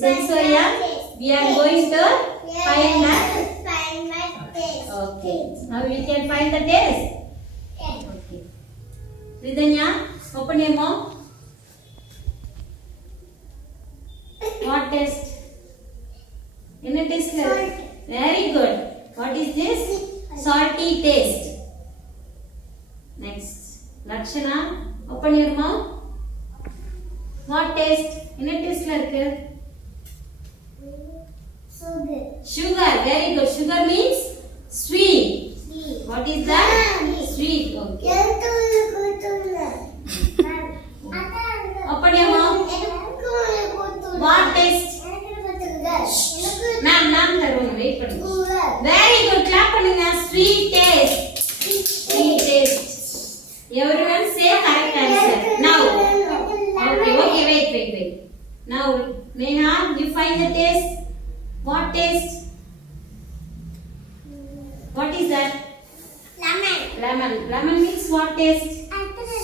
sensorium. We are going to find the taste. Okay. Now we can find the taste. Okay. Ridhanya, open your mouth. What taste? In a taste. Very good. What is this? Salty taste. Next. Lakshana, open your mouth. What taste? In a taste like Sugar. Sugar. Very good. Sugar means sweet. What is that? Sweet. Okay. Open your mouth. What taste? Ma'am, wait for me. Very good. Clap பண்ணுங்க. Sweet taste. Sweet taste. Everyone say correct answer. Now. Okay, wait. Now, Neha, you find the taste. What taste? What is that? Lemon. Lemon means what taste?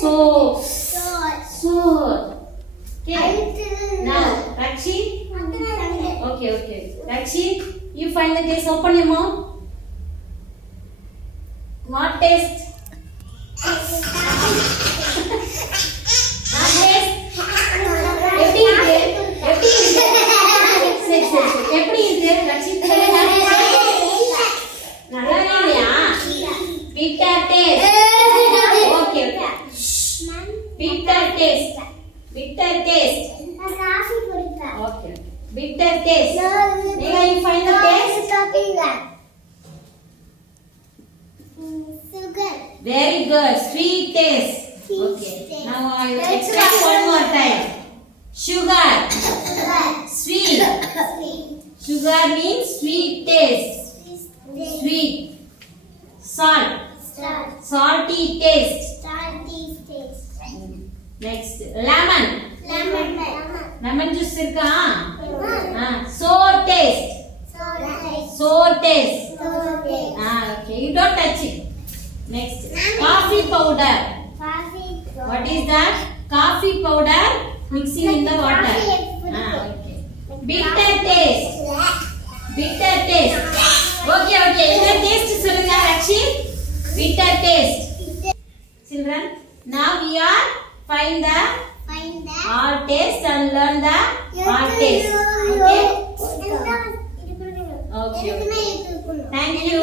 Sour. Okay. Now, Rakshi. Okay. Rakshi, you find the taste. Open your mouth. What taste? What taste? எப்படி இருக்கு? எப்படி இருக்கு? Rakshi, சொல்லுங்க. நல்லா இல்லையா? Bitter taste. Okay. Bitter taste. Okay. Bitter taste. Neha, you find the taste? Sugar. Very good. Sweet taste. Okay. Now I will explain one more time. Sugar. Sweet. Sugar means sweet taste. Sweet. Salt. Salty taste. Next. Lemon. Lemon juice இருக்கா? Sour taste. Okay. You don't touch it. Next. Coffee powder. What is that? Coffee powder mixing in the water. Okay. Bitter taste. Okay. என்ன taste சொல்லுங்க Rakshi? Bitter taste. Children, now we are find the all taste and learn the all taste. Okay. Thank you.